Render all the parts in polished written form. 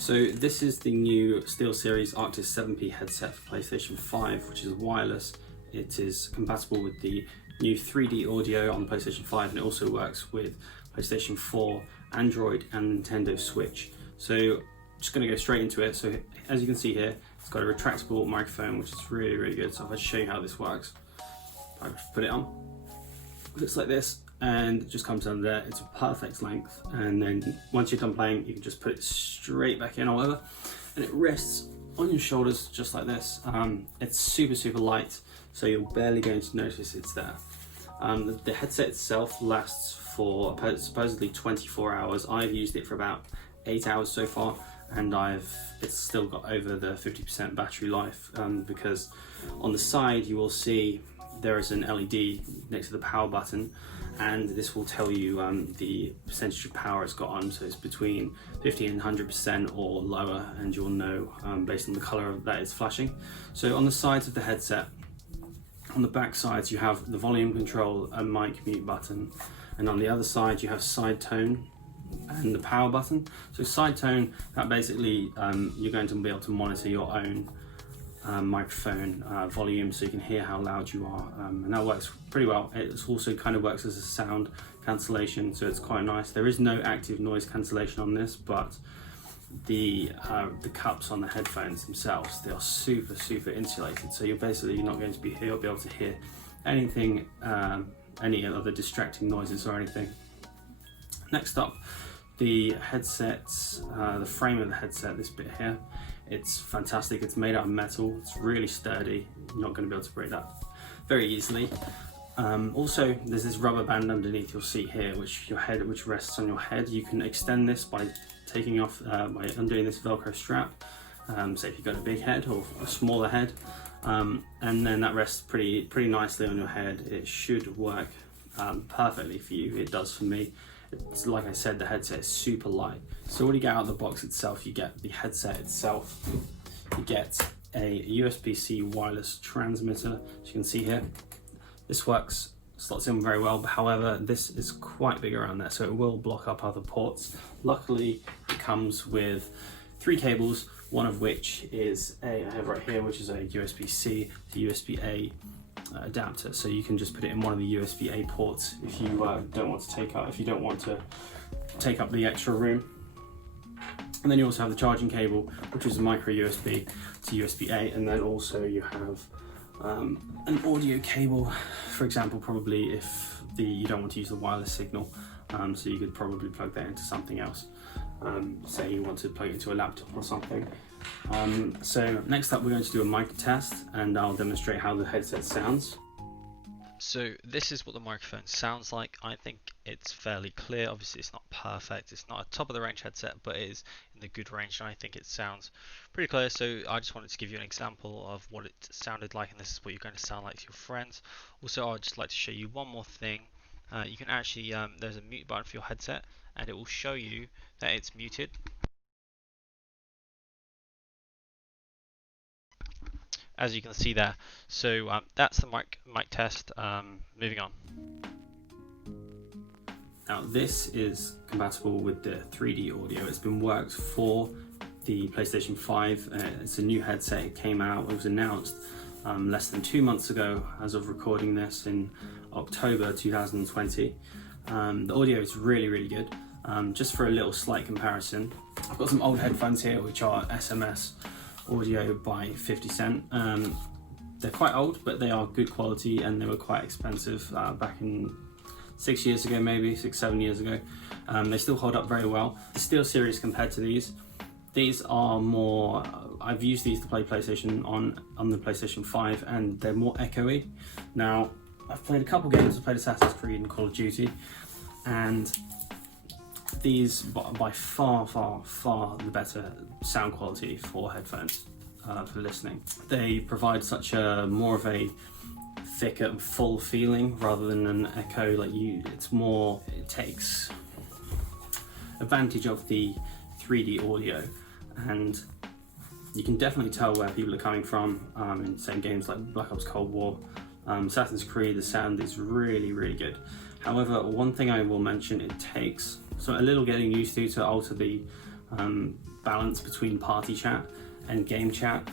So this is the new SteelSeries Arctis 7P headset for PlayStation 5, which is wireless. It is compatible with the new 3D audio on the PlayStation 5, and it also works with PlayStation 4, Android and Nintendo Switch. So just going to go straight into it. So as you can see here, it's got a retractable microphone, which is really good. So if I show you how this works, I put it on, it looks like this, and it just comes under there. It's a perfect length, and then once you're done playing, you can just put it straight back in or whatever, and it rests on your shoulders just like this. It's super light, so you're barely going to notice it's there. The headset itself lasts for supposedly 24 hours. I've used it for about 8 hours so far, and it's still got over the 50% battery life, because on the side you will see there is an LED next to the power button, and this will tell you the percentage of power it's got on. So it's between 50 and 100% or lower, and you'll know based on the color that it's flashing. So on the sides of the headset, on the back sides, you have the volume control and mic mute button, and on the other side you have side tone and the power button. So side tone, that basically you're going to be able to monitor your own microphone volume, so you can hear how loud you are, and that works pretty well. It also kind of works as a sound cancellation, so it's quite nice. There is no active noise cancellation on this, but the cups on the headphones themselves, they are super insulated, so you're basically not going to be able to hear anything, any other distracting noises or anything. Next up, the headsets, the frame of the headset, this bit here, it's fantastic. It's made out of metal, it's really sturdy, you're not going to be able to break that very easily. Also, there's this rubber band underneath your seat here, which rests on your head. You can extend this by taking off, by undoing this Velcro strap, say if you've got a big head or a smaller head, and then that rests pretty nicely on your head. It should work perfectly for you. It does for me. It's, like I said, the headset is super light. So what do you get out of the box itself? You get the headset itself, you get a USB-C wireless transmitter, as you can see here. This works, slots in very well, but however, this is quite big around there, so it will block up other ports. Luckily, it comes with 3 cables, one of which is I have right here, which is a USB-C to USB-A adapter, so you can just put it in one of the USB-A ports if you don't want to take up the extra room. And then you also have the charging cable, which is a micro USB to USB-A, and then also you have an audio cable, for example, probably if you don't want to use the wireless signal, so you could probably plug that into something else. Say you want to plug it into a laptop or something. So next up, we're going to do a mic test, and I'll demonstrate how the headset sounds. So this is what the microphone sounds like. I think it's fairly clear. Obviously it's not perfect, it's not a top of the range headset, but it is in the good range, and I think it sounds pretty clear. So I just wanted to give you an example of what it sounded like, and this is what you're going to sound like to your friends. Also, I'd just like to show you one more thing. You can actually, there's a mute button for your headset, and it will show you that it's muted. As you can see there. So that's the mic test. Moving on. Now this is compatible with the 3D audio. It's been worked for the PlayStation 5. It's a new headset. It came out, it was announced less than 2 months ago as of recording this in October 2020. The audio is really good. Just for a little slight comparison, I've got some old headphones here which are SMS audio by 50 Cent. They're quite old, but they are good quality, and they were quite expensive back in 6 years ago, maybe 6-7 years ago. They still hold up very well. The SteelSeries, compared to these are more, I've used these to play PlayStation on the PlayStation 5, and they're more echoey. Now, I've played a couple games. I've played Assassin's Creed and Call of Duty, and these by far the better sound quality for headphones for listening. They provide such a more of a thick and full feeling rather than an echo. It takes advantage of the 3D audio, and you can definitely tell where people are coming from in certain games like Black Ops Cold War, Assassin's Creed. The sound is really good. However, one thing I will mention, it takes a little getting used to alter the balance between party chat and game chat,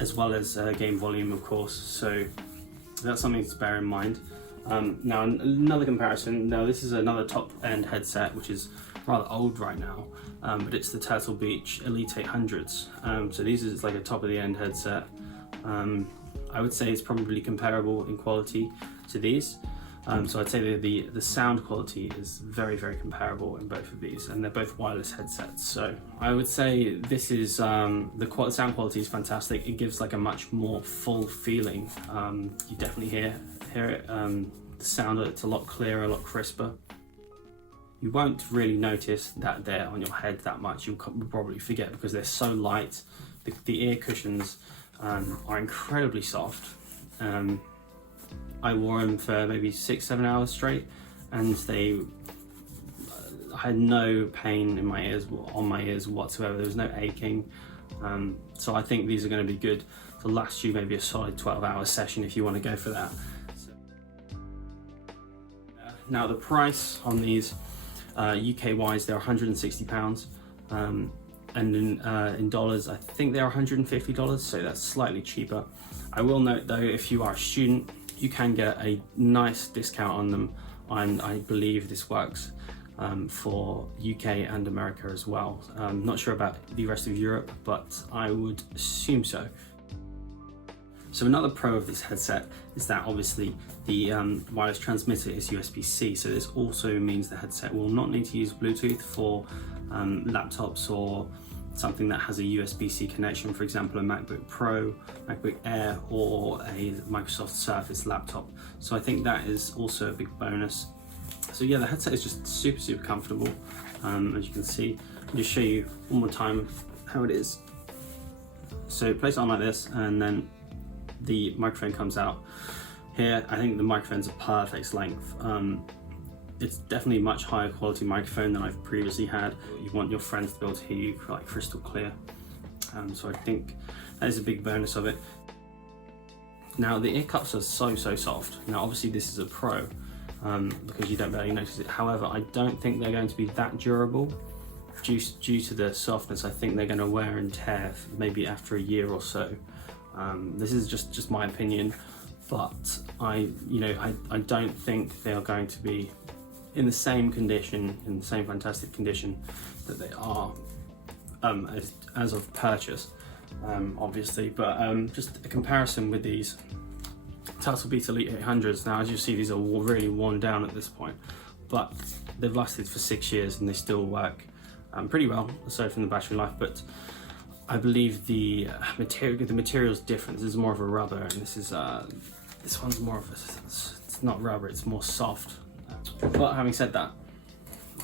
as well as game volume, of course. So that's something to bear in mind. Now another comparison, now this is another top-end headset which is rather old right now, but it's the Turtle Beach Elite 800s. So these is like a top-of-the-end headset. I would say it's probably comparable in quality to these. So I'd say the sound quality is very, very comparable in both of these, and they're both wireless headsets. So I would say this is, the sound quality is fantastic. It gives like a much more full feeling. You definitely hear it. The sound, it's a lot clearer, a lot crisper. You won't really notice that they're on your head that much. You'll probably forget because they're so light. The ear cushions are incredibly soft. I wore them for maybe 6-7 hours straight, and I had no pain in my ears, on my ears whatsoever. There was no aching. So I think these are going to be good to last you maybe a solid 12-hour session if you want to go for that. Now the price on these, UK wise, they're £160, and in dollars I think they're $150, so that's slightly cheaper. I will note though, if you are a student, you can get a nice discount on them, and I believe this works for UK and America as well. Not sure about the rest of Europe, but I would assume so. So another pro of this headset is that obviously the wireless transmitter is USB-C, so this also means the headset will not need to use Bluetooth for laptops or something that has a USB-C connection, for example a MacBook Pro, MacBook Air, or a Microsoft Surface laptop. So I think that is also a big bonus. So yeah, the headset is just super, super comfortable, as you can see. I'll just show you one more time how it is. So place it on like this, and then the microphone comes out. Here, I think the microphone's a perfect length. It's definitely a much higher quality microphone than I've previously had. You want your friends to be able to hear you like crystal clear. So I think that is a big bonus of it. Now the ear cups are so soft. Now obviously this is a Pro, because you don't barely notice it. However, I don't think they're going to be that durable due to the softness. I think they're going to wear and tear maybe after a year or so. This is just my opinion, but I don't think they are going to be in the same condition, in the same fantastic condition that they are as of purchase, obviously. But just a comparison with these Turtle Beach Elite 800s. Now, as you see, these are really worn down at this point, but they've lasted for 6 years and they still work pretty well, aside from the battery life. But I believe the material is different. This is more of a rubber, and this one's more of it's not rubber, it's more soft. But having said that,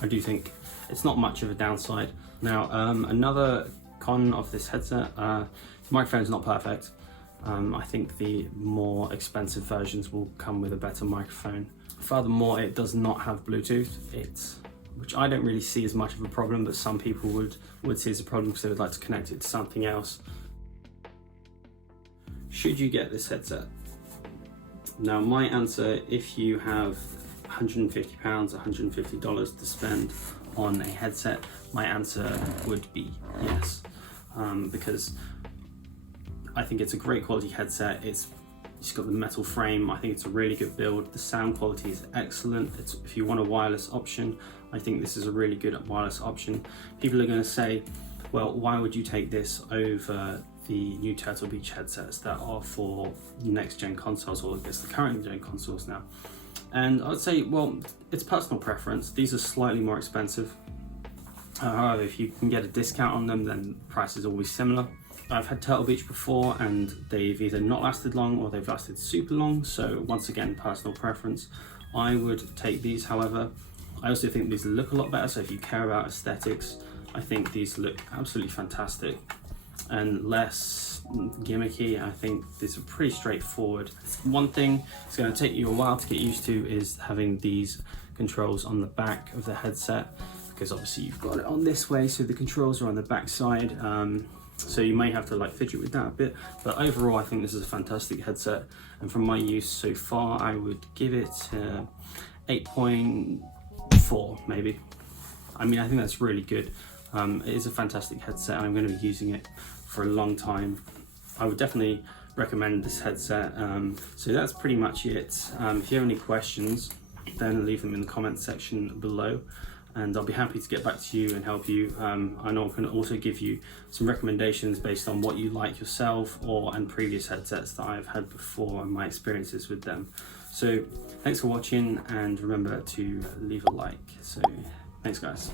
I do think it's not much of a downside. Now, another con of this headset, the microphone's not perfect. I think the more expensive versions will come with a better microphone. Furthermore, it does not have Bluetooth, which I don't really see as much of a problem, but some people would see as a problem because they would like to connect it to something else. Should you get this headset? Now, my answer, if you have £150, $150 to spend on a headset, my answer would be yes, because I think it's a great quality headset. It's got the metal frame. I think it's a really good build. The sound quality is excellent. If you want a wireless option, I think this is a really good wireless option. People are going to say, well, why would you take this over the new Turtle Beach headsets that are for next gen consoles, or I guess the current gen consoles now? And I would say, well, it's personal preference. These are slightly more expensive. However, if you can get a discount on them, then the price is always similar. I've had Turtle Beach before and they've either not lasted long or they've lasted super long. So once again, personal preference. I would take these. However, I also think these look a lot better. So if you care about aesthetics, I think these look absolutely fantastic and less gimmicky. I think these are pretty straightforward. One thing it's going to take you a while to get used to is having these controls on the back of the headset, because obviously you've got it on this way, so the controls are on the back side. So you may have to like fidget with that a bit, but overall I think this is a fantastic headset, and from my use so far I would give it 8.4 maybe. I mean, I think that's really good. It is a fantastic headset and I'm going to be using it for a long time. I would definitely recommend this headset. So that's pretty much it. If you have any questions, then leave them in the comment section below and I'll be happy to get back to you and help you. I know I can also give you some recommendations based on what you like yourself and previous headsets that I've had before and my experiences with them. So thanks for watching and remember to leave a like. So thanks guys.